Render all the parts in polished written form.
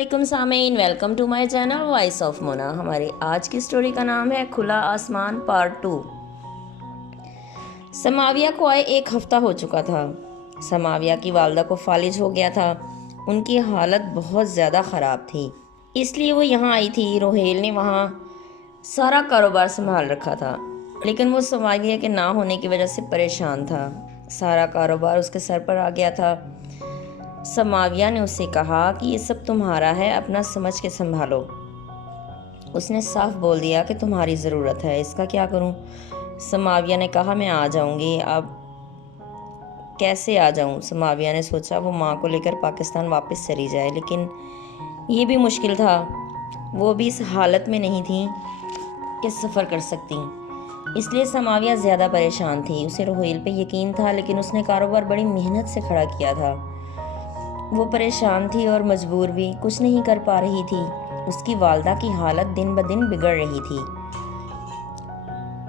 وعلیکم سامعین، welcome to my channel voice of Mona. ہماری آج کی سٹوری کا نام ہے کھلا آسمان پارٹ 2۔ سماویہ کو آئے 1 ہفتہ ہو چکا تھا۔ سماویہ کی والدہ کو فالج ہو گیا تھا۔ ان کی حالت بہت زیادہ خراب تھی، اس لیے وہ یہاں آئی تھی۔ روہیل نے وہاں سارا کاروبار سنبھال رکھا تھا، لیکن وہ سماویہ کے نہ ہونے کی وجہ سے پریشان تھا۔ سارا کاروبار اس کے سر پر آ گیا تھا۔ سماویہ نے اسے کہا کہ یہ سب تمہارا ہے، اپنا سمجھ کے سنبھالو۔ اس نے صاف بول دیا کہ تمہاری ضرورت ہے، اس کا کیا کروں؟ سماویہ نے کہا میں آ جاؤں گی۔ اب کیسے آ جاؤں؟ سماویہ نے سوچا وہ ماں کو لے کر پاکستان واپس چلی جائے، لیکن یہ بھی مشکل تھا۔ وہ بھی اس حالت میں نہیں تھی کہ سفر کر سکتی، اس لیے سماویہ زیادہ پریشان تھی۔ اسے روہیل پہ یقین تھا، لیکن اس نے کاروبار بڑی محنت سے کھڑا کیا تھا۔ وہ پریشان تھی اور مجبور بھی، کچھ نہیں کر پا رہی تھی۔ اس کی والدہ کی حالت دن بدن بگڑ رہی تھی۔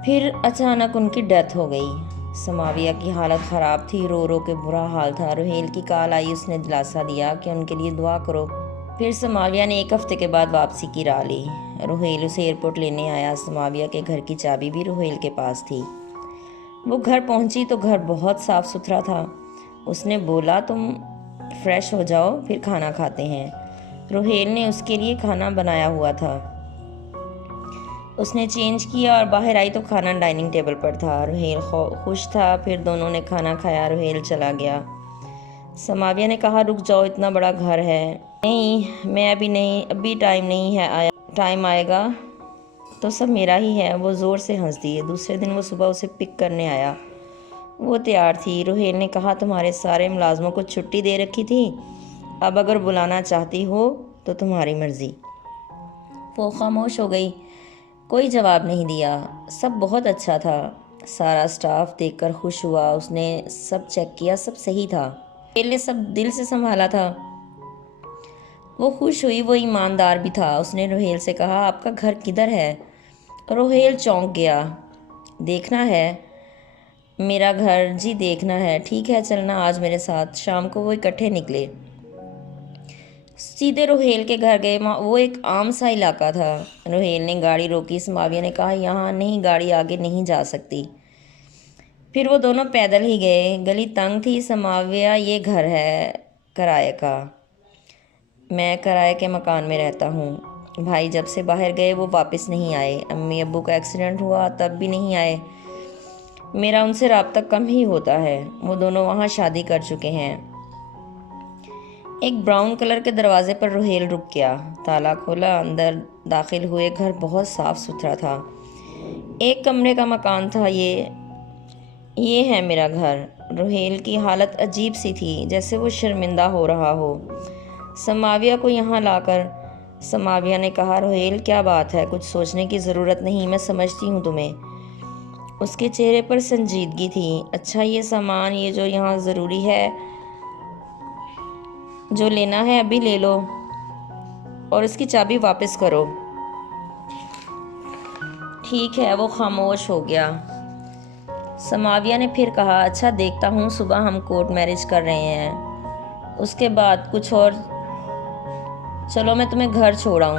پھر اچانک ان کی ڈیتھ ہو گئی۔ سماویہ کی حالت خراب تھی، رو رو کے برا حال تھا۔ روہیل کی کال آئی، اس نے دلاسا دیا کہ ان کے لیے دعا کرو۔ پھر سماویہ نے 1 ہفتے کے بعد واپسی کی راہ لی۔ روہیل اسے ایئرپورٹ لینے آیا۔ سماویہ کے گھر کی چابی بھی روہیل کے پاس تھی۔ وہ گھر پہنچی تو گھر بہت صاف ستھرا تھا۔ اس نے بولا تم فریش ہو جاؤ، پھر کھانا کھاتے ہیں۔ روہیل نے اس کے لیے کھانا بنایا ہوا تھا۔ اس نے چینج کیا اور باہر آئی تو کھانا ڈائننگ ٹیبل پر تھا۔ روہیل خوش تھا۔ پھر دونوں نے کھانا کھایا۔ روہیل چلا گیا۔ سماویہ نے کہا رک جاؤ، اتنا بڑا گھر ہے۔ نہیں، میں ابھی ٹائم نہیں ہے آیا، ٹائم آئے گا تو سب میرا ہی ہے۔ وہ زور سے ہنس دی۔ دوسرے دن وہ صبح اسے پک کرنے آیا۔ وہ تیار تھی۔ روہیل نے کہا تمہارے سارے ملازموں کو چھٹی دے رکھی تھی، اب اگر بلانا چاہتی ہو تو تمہاری مرضی۔ وہ خاموش ہو گئی، کوئی جواب نہیں دیا۔ سب بہت اچھا تھا۔ سارا سٹاف دیکھ کر خوش ہوا۔ اس نے سب چیک کیا، سب صحیح تھا۔ روہیل نے سب دل سے سنبھالا تھا۔ وہ خوش ہوئی، وہ ایماندار بھی تھا۔ اس نے روہیل سے کہا آپ کا گھر کدھر ہے؟ روہیل چونک گیا۔ دیکھنا ہے میرا گھر؟ جی دیکھنا ہے۔ ٹھیک ہے، چلنا آج میرے ساتھ۔ شام کو وہ اکٹھے نکلے، سیدھے روہیل کے گھر گئے۔ وہ ایک عام سا علاقہ تھا۔ روہیل نے گاڑی روکی۔ سماویہ نے کہا یہاں نہیں، گاڑی آگے نہیں جا سکتی۔ پھر وہ دونوں پیدل ہی گئے۔ گلی تنگ تھی۔ سماویہ یہ گھر ہے کرائے کا، میں کرائے کے مکان میں رہتا ہوں۔ بھائی جب سے باہر گئے وہ واپس نہیں آئے۔ امی ابو کا ایکسیڈنٹ ہوا تب بھی نہیں آئے۔ میرا ان سے رابطہ کم ہی ہوتا ہے۔ وہ دونوں وہاں شادی کر چکے ہیں۔ ایک براؤن کلر کے دروازے پر روہیل رک گیا۔ تالا کھولا، اندر داخل ہوئے۔ گھر بہت صاف ستھرا تھا۔ 1 کمرے کا مکان تھا۔ یہ ہے میرا گھر۔ روہیل کی حالت عجیب سی تھی، جیسے وہ شرمندہ ہو رہا ہو۔ سماویہ کو یہاں لا کر سماویہ نے کہا روہیل کیا بات ہے؟ کچھ سوچنے کی ضرورت نہیں، میں سمجھتی ہوں تمہیں۔ اس کے چہرے پر سنجیدگی تھی۔ اچھا یہ سامان، یہ جو یہاں ضروری ہے، جو لینا ہے ابھی لے لو اور اس کی چابی واپس کرو۔ ٹھیک ہے۔ وہ خاموش ہو گیا۔ سماویہ نے پھر کہا اچھا دیکھتا ہوں، صبح ہم کورٹ میرج کر رہے ہیں، اس کے بعد کچھ اور، چلو میں تمہیں گھر چھوڑاؤں۔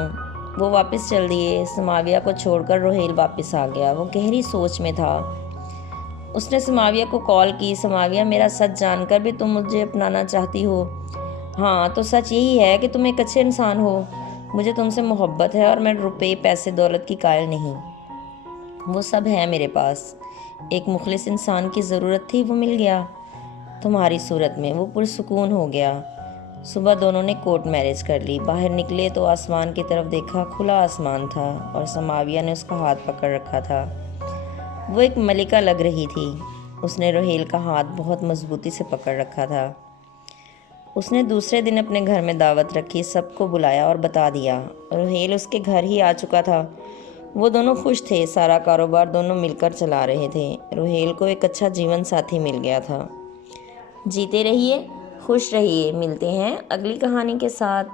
وہ واپس چل دیے۔ سماویہ کو چھوڑ کر روہیل واپس آ گیا۔ وہ گہری سوچ میں تھا۔ اس نے سماویہ کو کال کی۔ سماویہ میرا سچ جان کر بھی تم مجھے اپنانا چاہتی ہو؟ ہاں، تو سچ یہی ہے کہ تم ایک اچھے انسان ہو۔ مجھے تم سے محبت ہے اور میں روپے پیسے دولت کی قائل نہیں۔ وہ سب ہے میرے پاس۔ ایک مخلص انسان کی ضرورت تھی، وہ مل گیا تمہاری صورت میں۔ وہ پرسکون ہو گیا۔ صبح دونوں نے کورٹ میرج کر لی۔ باہر نکلے تو آسمان کی طرف دیکھا، کھلا آسمان تھا اور سماویہ نے اس کا ہاتھ پکڑ رکھا تھا۔ وہ ایک ملکہ لگ رہی تھی۔ اس نے روہیل کا ہاتھ بہت مضبوطی سے پکڑ رکھا تھا۔ اس نے دوسرے دن اپنے گھر میں دعوت رکھی، سب کو بلایا اور بتا دیا۔ روہیل اس کے گھر ہی آ چکا تھا۔ وہ دونوں خوش تھے۔ سارا کاروبار دونوں مل کر چلا رہے تھے۔ روہیل کو ایک اچھا جیون ساتھی مل گیا تھا۔ جیتے رہیے، خوش رہیے۔ ملتے ہیں اگلی کہانی کے ساتھ۔